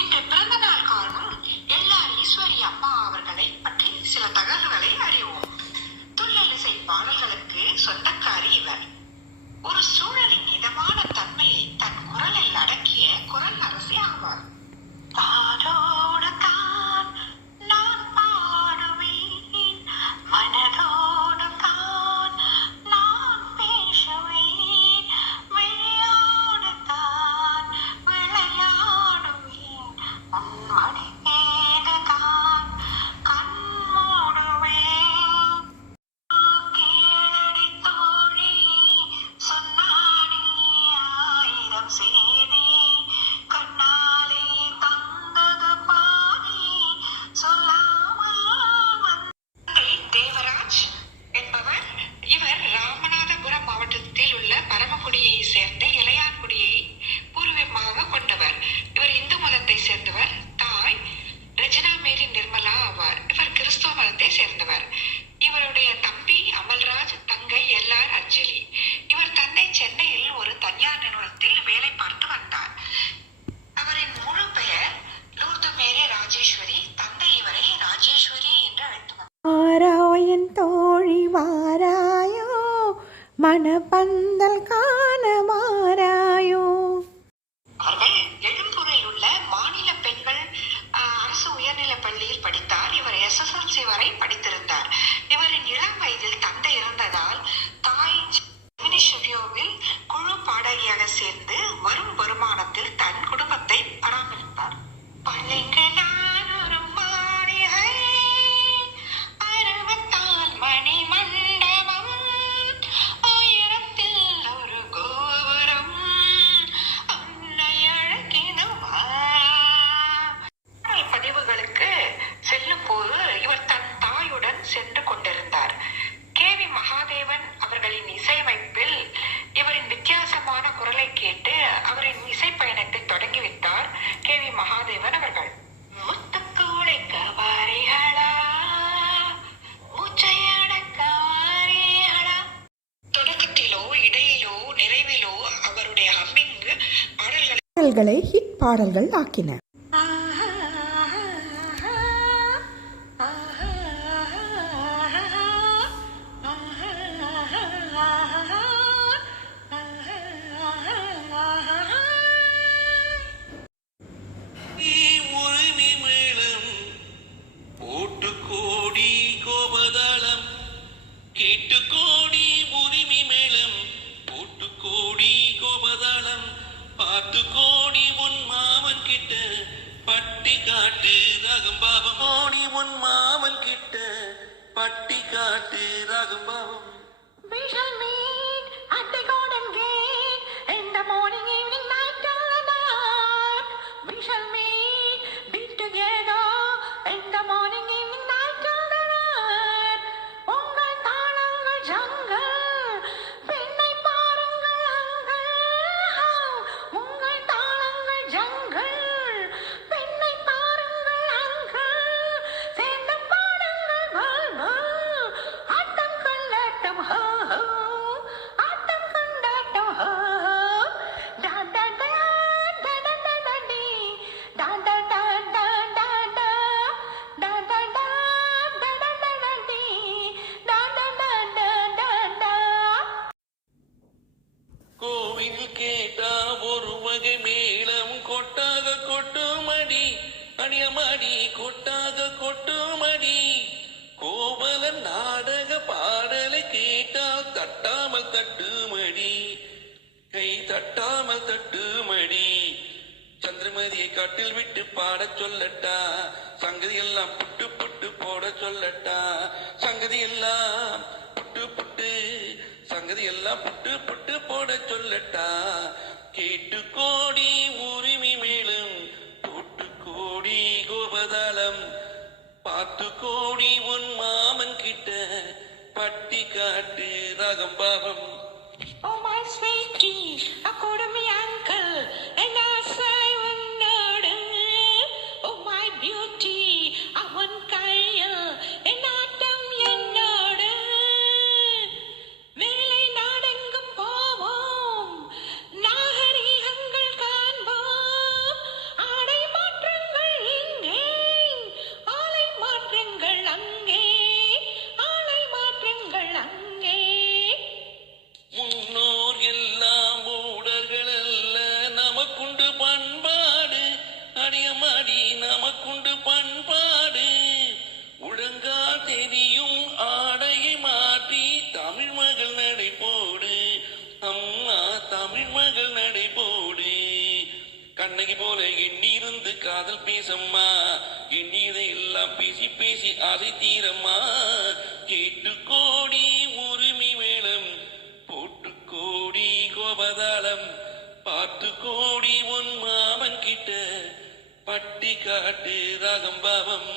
இன்று பிறந்த நாள் காணும் எல்ஆர் ஈஸ்வரி அம்மா அவர்களை பற்றி சில தகவல்களை அறிவோம். துள்ளலிசை பாடல்களுக்கு சொந்தக்காரி இவர். ஒரு சூழலின் இதமான தன்மையை தன் குரலில் அடக்கிய குரல் அரசி ஆவார். காதோடு தான் நான் பாடுவேன், மனதோடு தான் நான் பேசுவேன், விளையாடு தான் விளையாடுவேன், உன் மடி மீது தான் கண் மூடுவேன். கேளடி தோழி சொன்னானே ஆயிரம் சேதி, கண்ணாலே தந்தது பாதி சொல்லாமல் தேவராஜ் என்பவர். இவர் ராமநாதபுரம் மாவட்டத்தில் உள்ள பரமக்குடியை சேர்ந்த இளையான்குடியை பூர்வீகமாக கொண்டவர். இவர் இந்து மதத்தை சேர்ந்தவர். தாய் ரெஜினா மேரி நிர்மலா ஆவார். இவர் கிறிஸ்துவ மதத்தை சேர்ந்தவர். இவருடைய தம்பி அமல்ராஜ், தங்கை எல்ஆர் அஞ்சலி. இவர் தந்தை சென்னையில் ஒரு தனியார் நிறுவனத்தில் வேலை பார்த்து வந்தார். அவரின் முழு பெயர் லூர்து மேரி ராஜேஸ்வரி. தந்தை இவரை ராஜேஸ்வரி என்று அழைத்து வந்தார். வாராயன் தோழி வாராயோ, மணப்பந்தல் காண மாறாயோ. அவர்கள் எழும்பூரில் உள்ள மாநில பெண்கள் அரசு உயர்நிலைப் பள்ளியில் படித்தார். இவர் SSLC வரை படித்திருந்தார். இவரின் இளம் வயதில் தந்தை இறந்ததால் தாய் ஜெமினி ஸ்டுடியோவில் குழு பாடகியாக சேர்ந்து வரும் வருமானத்தில் தன் குடும்பத்தை பராமரித்தார். பள்ளிக்கு நான் ஒரு மாளிகை, அறுபத்தால் மணி மண்டபம், ஆயிரத்தில் ஒரு கோபுரம், அன்னை அழகினவா. பதிவுகளுக்கு செல்லும் போது இவர் தன் தாயுடன் சென்று கொண்டிருந்தார். KV மகாதேவன் அவர்களின் இசையமைப்பில் இவரின் வித்தியாசமான குரலை கேட்டு அவரின் இசை பயணத்தை தொடங்கி வைத்தார் KV மகாதேவன் அவர்கள். முத்துக்கூடைக்க வாரிகளா, மூச்சையடக்க வாரிகளா. தொடக்கத்திலோ இடையிலோ நிறைவிலோ அவருடைய ஹம்மிங் பாடல்களை ஹிட் பாடல்கள் ஆக்கின. We shall meet at the Golden Gate in the morning, evening, night till the dark. We shall meet, be together in the morning, evening, night till the dark. உங்கள் தாளங்கள் jungle, பெண்ணை பாருங்கள் uncle. உங்கள் தாளங்கள் jungle, பெண்ணை பாருங்கள் uncle. சேர்ந்து பாடுங்கள் பல்பல், ஆட்டம் கொண்டாட்டம் ஹோ ஹோ, ஆட்டம் கொண்டாட்டம் ஹோ ஹோ. டா டா டா டா டா டா டா டி, டா டா டா டா டா டா, டா டா டா டா டா டா டா டி, டா டா டா டா டா டா. கோவில் கேட்டா ஒரு வகை மேளம் கொட்டாக கொட்டுமடி, அடியமாடி கொட்டாக கொட்டுமடி. கோவல நாடக பாடலை கேட்டால் தட்டாமல் தட்டுமடி, கை தட்டாமல் தட்டுமடி. சந்திரமதியை காட்டில் விட்டு பாடச் சொல்லட்டா, சங்கதி எல்லாம் புட்டு புட்டு போட சொல்லட்டா. சங்கதி எல்லாம் புட்டு புட்டு, சங்கதி எல்லாம் புட்டு புட்டு போட சொல்லட்டா. கேட்டு கோடி உரிமை மேலும், போட்டு கோடி கோபதாளம், பார்த்து கோடி உன் மாமன் கிட்ட பட்டி காட்டு ராகம்பாவம். Oh my sweetie, I go to me uncle and I say உன்னோடு. Oh my beauty, அவன் கையில் என் ஆட்டம் என்னோடு. வேலை நாடெங்கும் போவோம், நாகரீகங்கள் காண்போம், ஆடை யாரின் மகள் நடை போடு கண்ணகி போல எண்ணிருந்து காதல் பேசம்மா எண்ணியதை எல்லாம் பேசி பேசி ஆசை தீரம்மா கேட்டு கோடி உரிமை மேளம் போட்டு கோடி கோபதாளம் பாட்டு கோடி உன் மாமன் கிட்ட பட்டி காட்டு ராகம்பாவம்